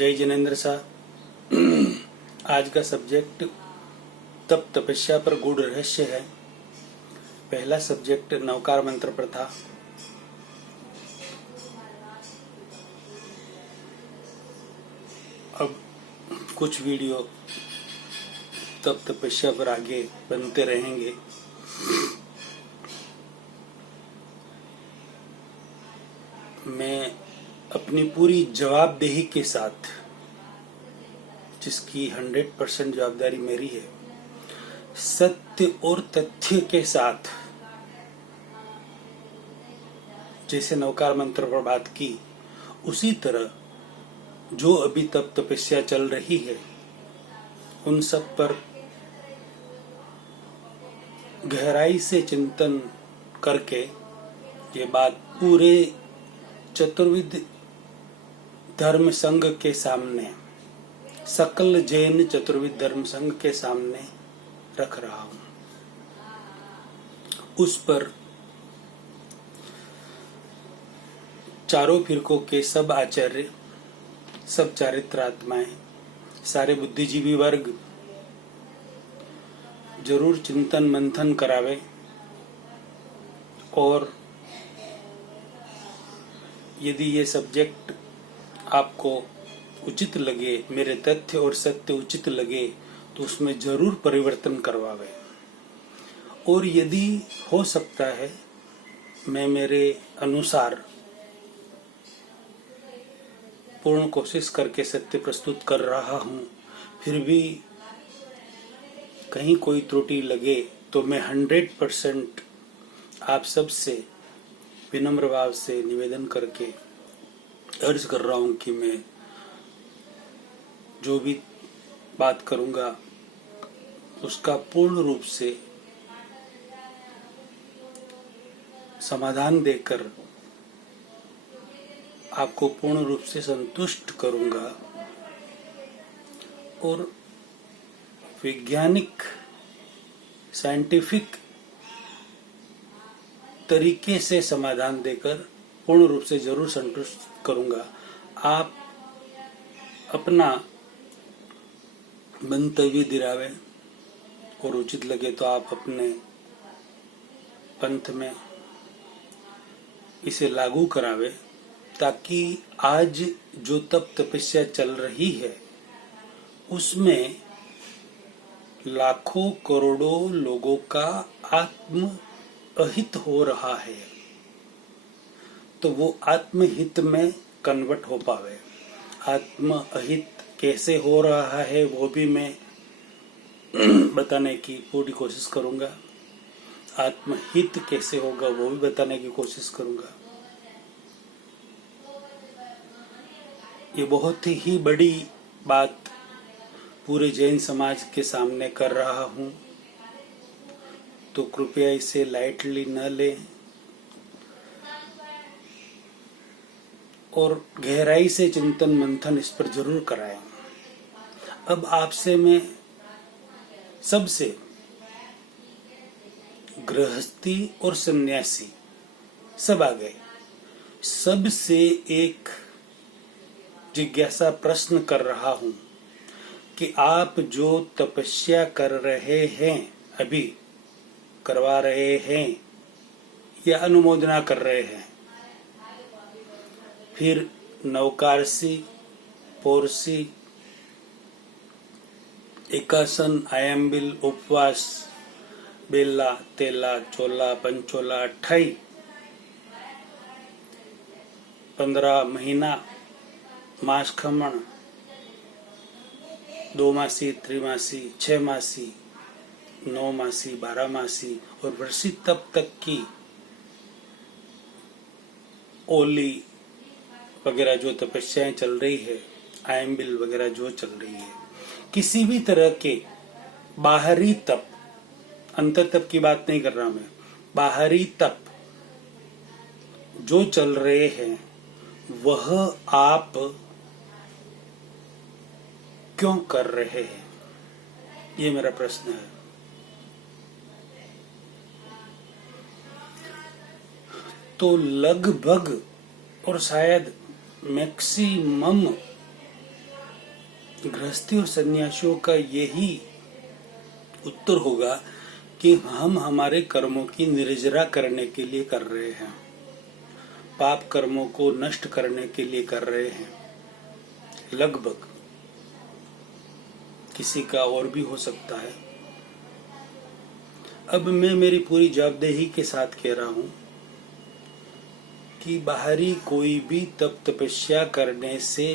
जय जिनेन्द्र शाह। आज का सब्जेक्ट तप तपस्या पर गूढ़ रहस्य है। पहला सब्जेक्ट नवकार मंत्र पर था। अब कुछ वीडियो तप तपस्या पर आगे बनते रहेंगे। मैं अपनी पूरी जवाबदेही के साथ, जिसकी 100% जवाबदारी मेरी है, सत्य और तथ्य के साथ, जैसे नवकार मंत्र पर बात की, उसी तरह जो अभी तप तपस्या चल रही है उन सब पर गहराई से चिंतन करके ये बात पूरे चतुर्विद धर्म संघ के सामने, सकल जैन चतुर्विद धर्म संघ के सामने रख रहा हूं। उस पर चारों फिरकों के सब आचार्य, सब चारित्रात्माएं, सारे बुद्धिजीवी वर्ग जरूर चिंतन मंथन करावे और यदि ये सब्जेक्ट आपको उचित लगे, मेरे तथ्य और सत्य उचित लगे, तो उसमें जरूर परिवर्तन करवावे। और यदि हो सकता है मैं मेरे अनुसार पूर्ण कोशिश करके सत्य प्रस्तुत कर रहा हूं, फिर भी कहीं कोई त्रुटि लगे तो मैं 100% आप सबसे विनम्र भाव से निवेदन करके अर्ज कर रहा हूं कि मैं जो भी बात करूंगा उसका पूर्ण रूप से समाधान देकर आपको पूर्ण रूप से संतुष्ट करूंगा और वैज्ञानिक साइंटिफिक तरीके से समाधान देकर पूर्ण रूप से जरूर संतुष्ट करूंगा। आप अपना मंतव्य दिलावे और उचित लगे तो आप अपने पंथ में इसे लागू करावे, ताकि आज जो तप तपस्या चल रही है उसमें लाखों करोड़ों लोगों का आत्म अहित हो रहा है, तो वो आत्महित में कन्वर्ट हो पावे। आत्म अहित कैसे हो रहा है वो भी मैं बताने की पूरी कोशिश करूंगा। आत्महित कैसे होगा वो भी बताने की कोशिश करूंगा। ये बहुत ही बड़ी बात पूरे जैन समाज के सामने कर रहा हूं, तो कृपया इसे लाइटली न लें और गहराई से चिंतन मंथन इस पर जरूर कराएं। अब आपसे मैं सबसे गृहस्थी और सन्यासी सब आ गए, सबसे एक जिज्ञासा प्रश्न कर रहा हूं कि आप जो तपस्या कर रहे हैं, अभी करवा रहे हैं या अनुमोदना कर रहे हैं, फिर नवकारसी, पौरसी, एकासन, आयम्बिल, उपवास, बेला, तेला, चोला, पंचोला, 28, 15 महीना, मास खमण, 2 मासी, त्रिमासी, 6 मासी, 9 मासी, 12 मासी और वर्षी तब तक की ओली वगैरह जो तपस्याएं चल रही है, आयम्बिल वगैरह जो चल रही है, किसी भी तरह के बाहरी तप, अंतर तप की बात नहीं कर रहा मैं, बाहरी तप जो चल रहे हैं वह आप क्यों कर रहे हैं, ये मेरा प्रश्न है। तो लगभग और शायद मैक्सिमम गृहस्थी और सन्यासियों का यही उत्तर होगा कि हम हमारे कर्मों की निर्जरा करने के लिए कर रहे हैं, पाप कर्मों को नष्ट करने के लिए कर रहे हैं। लगभग, किसी का और भी हो सकता है। अब मैं मेरी पूरी जवाबदेही के साथ कह रहा हूं कि बाहरी कोई भी तप तपस्या करने से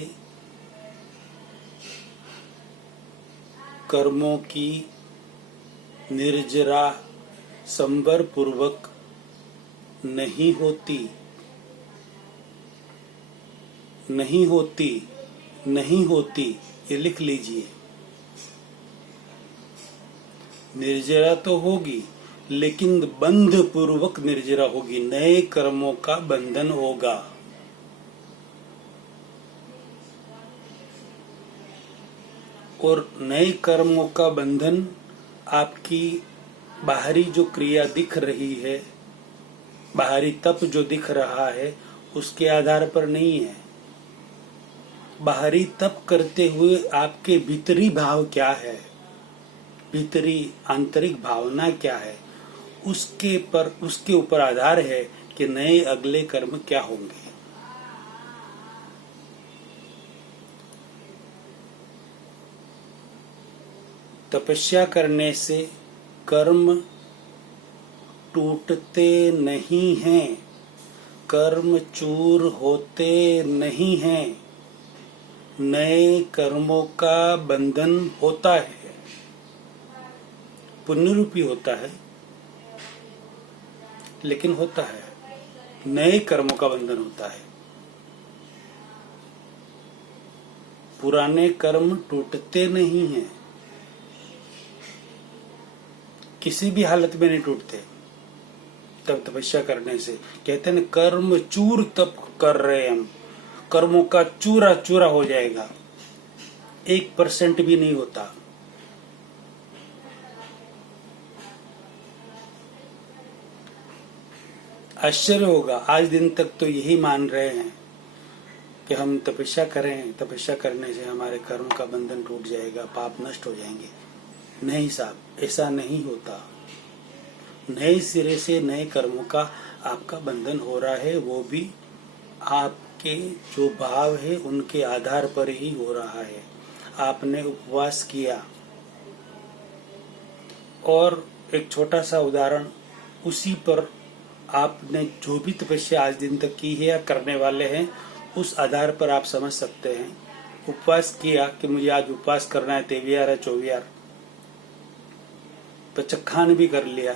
कर्मों की निर्जरा संवर पूर्वक नहीं होती, नहीं होती, नहीं होती। ये लिख लीजिए। निर्जरा तो होगी, लेकिन बंध पूर्वक निर्जरा होगी, नए कर्मों का बंधन होगा। और नए कर्मों का बंधन आपकी बाहरी जो क्रिया दिख रही है, बाहरी तप जो दिख रहा है, उसके आधार पर नहीं है। बाहरी तप करते हुए आपके भीतरी भाव क्या है, भीतरी आंतरिक भावना क्या है, उसके ऊपर आधार है कि नए अगले कर्म क्या होंगे। तपस्या करने से कर्म टूटते नहीं हैं, कर्म चूर होते नहीं हैं, नए कर्मों का बंधन होता है, पुण्य रूपी होता है, लेकिन होता है, नए कर्मों का बंधन होता है। पुराने कर्म टूटते नहीं हैं, किसी भी हालत में नहीं टूटते। तब तपस्या करने से कहते हैं कर्म चूर तप कर रहे हम, कर्मों का चूरा चूरा हो जाएगा, 1% भी नहीं होता। आश्चर्य होगा, आज दिन तक तो यही मान रहे हैं कि हम तपस्या करें, तपस्या करने से हमारे कर्म का बंधन टूट जाएगा, पाप नष्ट हो जाएंगे। नहीं साहब, ऐसा नहीं होता। नए सिरे से नए कर्मों का आपका बंधन हो रहा है, वो भी आपके जो भाव है उनके आधार पर ही हो रहा है। आपने उपवास किया, और एक छोटा सा उदाहरण, उसी पर आपने जो भी तपस्या आज दिन तक की है या करने वाले हैं, उस आधार पर आप समझ सकते हैं। उपवास किया कि मुझे आज उपवास करना है, 23 है 24, पचखान भी कर लिया।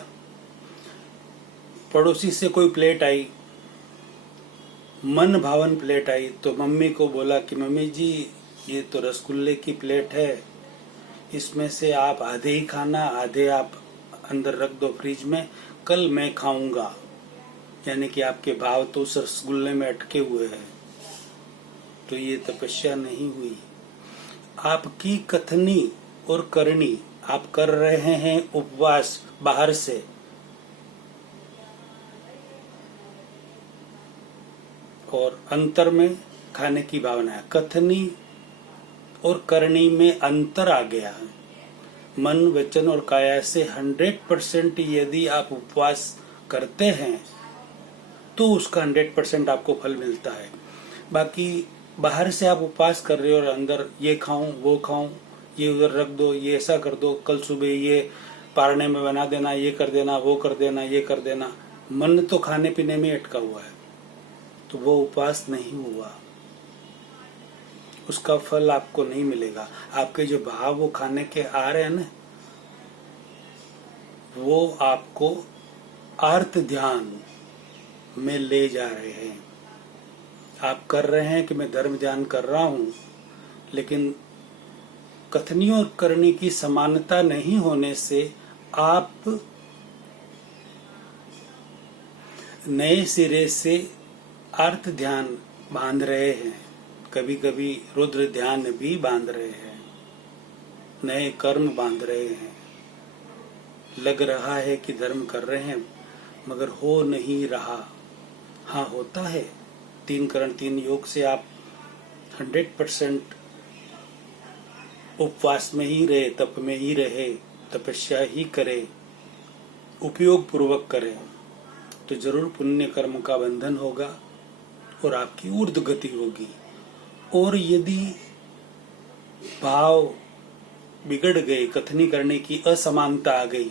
पड़ोसी से कोई प्लेट आई, मन भावन प्लेट आई, तो मम्मी को बोला कि मम्मी जी ये तो रसगुल्ले की प्लेट है, इसमें से आप आधे ही खाना, आधे आप अंदर रख दो फ्रिज में, कल मैं खाऊंगा। यानी कि आपके भाव तो उस रसगुल्ले में अटके हुए हैं। तो ये तपस्या नहीं हुई। आपकी कथनी और करनी, आप कर रहे हैं उपवास बाहर से, और अंतर में खाने की भावना है। कथनी और करनी में अंतर आ गया है। मन, वचन और काया से 100% यदि आप उपवास करते हैं तो उसका 100% आपको फल मिलता है। बाकी बाहर से आप उपवास कर रहे हो और अंदर ये खाऊं वो खाऊं, ये उधर रख दो, ये ऐसा कर दो, कल सुबह ये पारने में बना देना, ये कर देना, वो कर देना, ये कर देना, मन तो खाने पीने में अटका हुआ है, तो वो उपवास नहीं हुआ, उसका फल आपको नहीं मिलेगा। आपके जो भाव वो खाने के आ रहे हैं ना, वो आपको आर्त ध्यान में ले जा रहे हैं। आप कर रहे हैं कि मैं धर्म ध्यान कर रहा हूं, लेकिन कथनी और करनी की समानता नहीं होने से आप नए सिरे से अर्थ ध्यान बांध रहे हैं, कभी कभी रुद्र ध्यान भी बांध रहे हैं, नए कर्म बांध रहे हैं। लग रहा है कि धर्म कर रहे हैं, मगर हो नहीं रहा। हाँ, होता है। 3 करण 3 योग से आप 100% उपवास में ही रहे, तप में ही रहे, तपस्या ही करे, उपयोग पूर्वक करे, तो जरूर पुण्य कर्म का बंधन होगा और आपकी ऊर्ध्व गति होगी। और यदि भाव बिगड़ गए, कथनी करने की असमानता आ गई,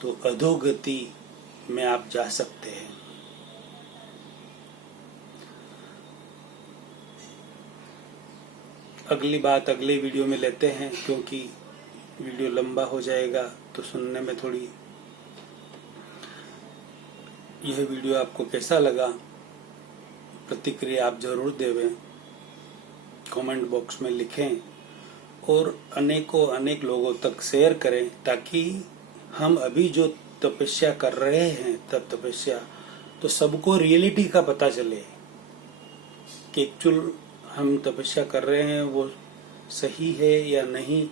तो अधोगति में आप जा सकते हैं। अगली बात अगले वीडियो में लेते हैं, क्योंकि वीडियो लंबा हो जाएगा तो सुनने में थोड़ी। यह वीडियो आपको कैसा लगा, प्रतिक्रिया आप जरूर देवें, कमेंट बॉक्स में लिखें और अनेक लोगों तक शेयर करें, ताकि हम अभी जो तपस्या कर रहे हैं, तब तपस्या, तो सबको रियलिटी का पता चले कि एक्चुअल हम तपस्या कर रहे हैं वो सही है या नहीं,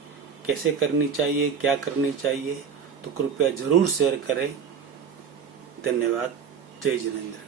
कैसे करनी चाहिए, क्या करनी चाहिए। तो कृपया जरूर शेयर करें। धन्यवाद। जय जिनेंद्र।